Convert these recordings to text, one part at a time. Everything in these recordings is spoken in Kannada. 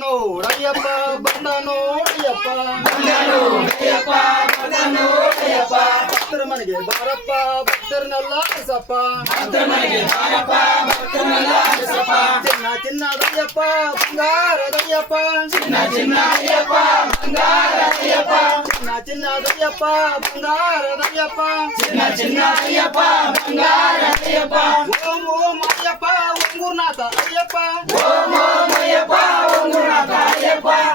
ನೋಡಯ್ಯಪ್ಪ ಬಂದ ನೋಡಯ್ಯಪ್ಪ ಭಕ್ತರ ಮನೆಗೆ ಬಾರಪ್ಪ ಭಕ್ತರನ್ನೆಲ್ಲ ಹರಿಸಪ್ಪ ಚಿನ್ನ ಚಿನ್ನದಯ್ಯಪ್ಪ ಬಂಗಾರದಯ್ಯಪ್ಪ ಚಿನ್ನ ಚಿನ್ನದಯ್ಯಪ್ಪ ಬಂಗಾರದಯ್ಯಪ್ಪ ಓಂ ಓಂ ಅಯ್ಯಪ್ಪ ಒಂಗೂರ್ನಾಥ ಅಯ್ಯಪ್ಪ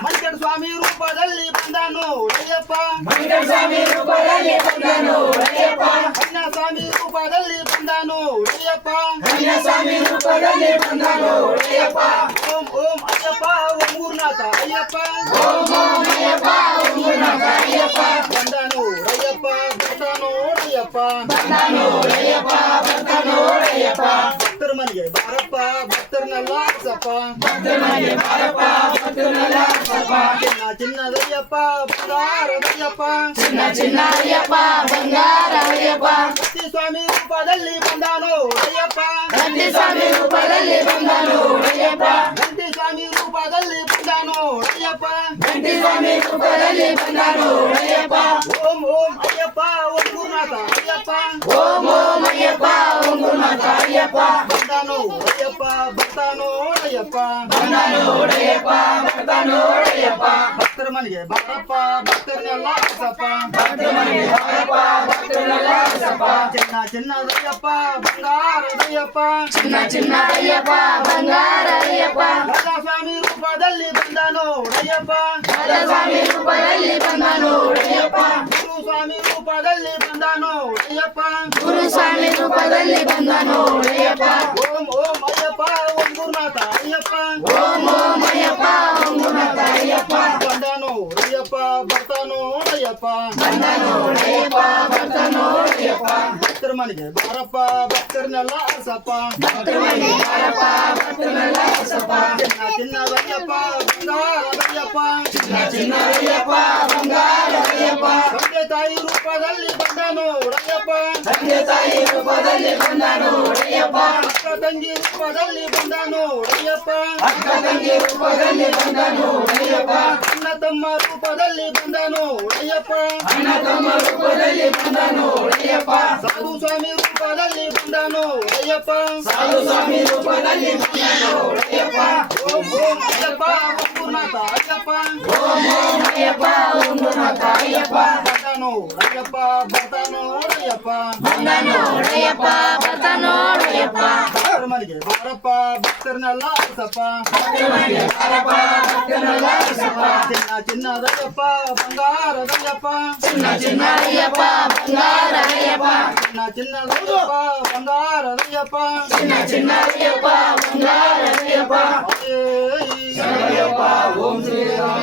ಮಣಿಕಂಠ ಸ್ವಾಮಿ ರೂಪದಲ್ಲಿ ಬಂದ ನೋಡಯ್ಯಪ್ಪ ಅಣ್ಣ ಸ್ವಾಮಿ ರೂಪದಲ್ಲಿ ಬಂದ ನೋಡಯ್ಯಪ್ಪ ಓಂ ಓಂ ಅಯ್ಯಪ್ಪ ಒಂಗೂರ್ನಾಥ ಅಯ್ಯಪ್ಪ ಬಂದ ನೋಡಯ್ಯಪ್ಪ ಬರ್ತ ನೋಡಯ್ಯಪ್ಪ ಭಕ್ತರ ಮನೆಗೆ ಬಾರಪ್ಪ ಭಕ್ತರನ್ನೆಲ್ಲ ಹರಿಸಪ್ಪ ಚಿನ್ನ ಚಿನ್ನದಯ್ಯಪ್ಪ ಬಂಗಾರದಯ್ಯಪ್ಪ ಭಕ್ತಿ ಸ್ವಾಮಿ ರೂಪದಲ್ಲಿ ಬಂದ ನೋಡಯ್ಯಪ್ಪ ಗಂಟಿ ಸ್ವಾಮಿ ರೂಪದಲ್ಲಿ ಬಂದ ನೋಡಯ್ಯಪ್ಪ ಓಂ ಓಂ ಅಯ್ಯಪ್ಪ ಒಂಗೂರ್ನಾಥ ಅಯ್ಯಪ್ಪ ಬಂದ ನೋಡಯ್ಯಪ್ಪ ಬರ್ತ ನೋಡಯ್ಯಪ್ಪ ಭಕ್ತರ ಮನೆಗೆ ಬಾರಪ್ಪ ಭಕ್ತರನ್ನೆಲ್ಲ ಹರಿಸಪ್ಪ ಚಿನ್ನ ಚಿನ್ನದಯ್ಯಪ್ಪ ಬಂಗಾರದಯ್ಯಪ್ಪ ರಾಧಾ ಸ್ವಾಮಿ ರೂಪದಲ್ಲಿ ಬಂದ ನೋಡಯ್ಯಪ್ಪ ಗುರು ಸ್ವಾಮಿ ರೂಪದಲ್ಲಿ ಬಂದ ನೋಡಯ್ಯಪ್ಪ ಓಂ ಓಂ ಅಯ್ಯಪ್ಪ ಒಂಗೂರ್ನಾಥ ಅಯ್ಯಪ್ಪ ಬಂದ ನೋಡಯ್ಯಪ್ಪ ಬರ್ತ ನೋಡಯ್ಯಪ್ಪ ಭಕ್ತರ ಮನೆಗೆ ಬಾರಪ್ಪ ಭಕ್ತರನ್ನೆಲ್ಲ ಹರಿಸಪ್ಪ ಚಿನ್ನ ಚಿನ್ನದಯ್ಯಪ್ಪ ಬಂಗಾರದಯ್ಯಪ್ಪ ತಂದೆ ತಾಯಿ ರೂಪದಲ್ಲಿ ಬಂದ ನೋಡಯ್ಯಪ್ಪ ಅಕ್ಕ ತಂಗಿ ರೂಪದಲ್ಲಿ ಬಂದ ನೋಡಯ್ಯಪ್ಪ ಅಣ್ಣ ತಮ್ಮ ರೂಪದಲ್ಲಿ ಬಂದ ನೋಡಯ್ಯಪ್ಪ ಸಾಧು ಸ್ವಾಮಿ ರೂಪದಲ್ಲಿ ಬಂದ ನೋಡಯ್ಯಪ್ಪ ಓಂ ಓಂ ಅಯ್ಯಪ್ಪ ಒಂಗೂರ್ನಾಥ ಅಯ್ಯಪ್ಪ ಬಂದ ನೋಡಯ್ಯಪ್ಪ ಬರ್ತ ನೋಡಯ್ಯಪ್ಪ ಭಕ್ತರ ಮನೆಗೆ ಬಾರಪ್ಪ ಭಕ್ತರನ್ನೆಲ್ಲ ಹರಿಸಪ್ಪ ಚಿನ್ನ ಚಿನ್ನದಯ್ಯಪ್ಪ ಬಂಗಾರದಯ್ಯಪ್ಪ ಓಂ ಶ್ರೀ ರಾಮ